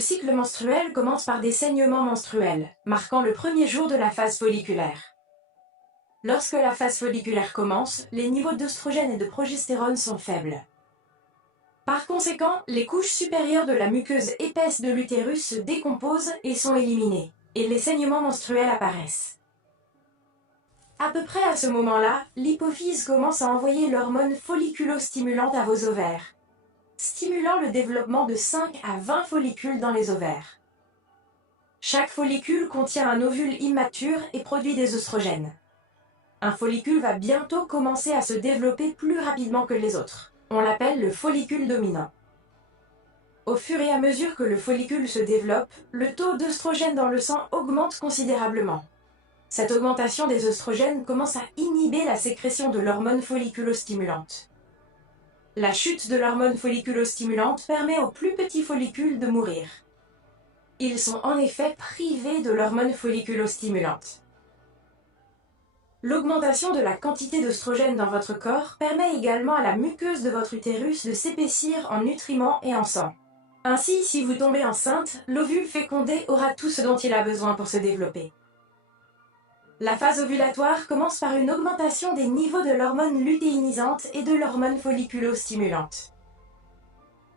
cycle menstruel commence par des saignements menstruels, marquant le premier jour de la phase folliculaire. Lorsque la phase folliculaire commence, les niveaux d'œstrogène et de progestérone sont faibles. Par conséquent, les couches supérieures de la muqueuse épaisse de l'utérus se décomposent et sont éliminées, et les saignements menstruels apparaissent. À peu près à ce moment-là, l'hypophyse commence à envoyer l'hormone folliculostimulante à vos ovaires, stimulant le développement de 5 à 20 follicules dans les ovaires. Chaque follicule contient un ovule immature et produit des œstrogènes. Un follicule va bientôt commencer à se développer plus rapidement que les autres. On l'appelle le follicule dominant. Au fur et à mesure que le follicule se développe, le taux d'œstrogène dans le sang augmente considérablement. Cette augmentation des œstrogènes commence à inhiber la sécrétion de l'hormone folliculostimulante. La chute de l'hormone folliculostimulante permet aux plus petits follicules de mourir. Ils sont en effet privés de l'hormone folliculostimulante. L'augmentation de la quantité d'œstrogène dans votre corps permet également à la muqueuse de votre utérus de s'épaissir en nutriments et en sang. Ainsi, si vous tombez enceinte, l'ovule fécondé aura tout ce dont il a besoin pour se développer. La phase ovulatoire commence par une augmentation des niveaux de l'hormone lutéinisante et de l'hormone folliculostimulante.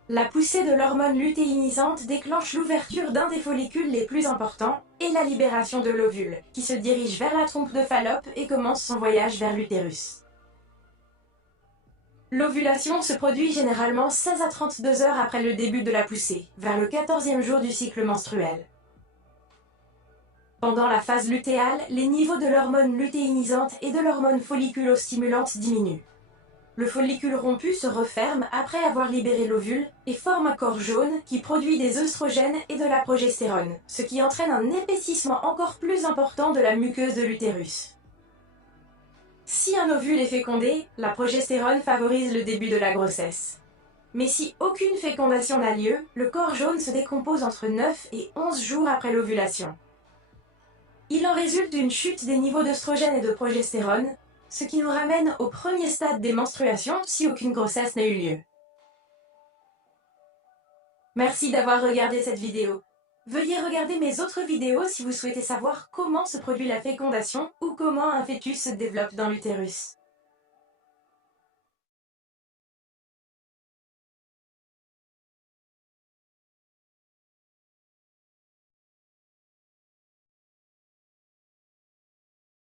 La poussée de l'hormone lutéinisante déclenche l'ouverture d'un des follicules les plus importants et la libération de l'ovule, qui se dirige vers la trompe de Fallope et commence son voyage vers l'utérus. L'ovulation se produit généralement 16 à 32 heures après le début de la poussée, vers le 14e jour du cycle menstruel. Pendant la phase lutéale, les niveaux de l'hormone lutéinisante et de l'hormone folliculostimulante diminuent. Le follicule rompu se referme après avoir libéré l'ovule et forme un corps jaune qui produit des œstrogènes et de la progestérone, ce qui entraîne un épaississement encore plus important de la muqueuse de l'utérus. Si un ovule est fécondé, la progestérone favorise le début de la grossesse. Mais si aucune fécondation n'a lieu, le corps jaune se décompose entre 9 et 11 jours après l'ovulation. Il en résulte une chute des niveaux d'œstrogène et de progestérone, ce qui nous ramène au premier stade des menstruations si aucune grossesse n'a eu lieu. Merci d'avoir regardé cette vidéo. Veuillez regarder mes autres vidéos si vous souhaitez savoir comment se produit la fécondation ou comment un fœtus se développe dans l'utérus.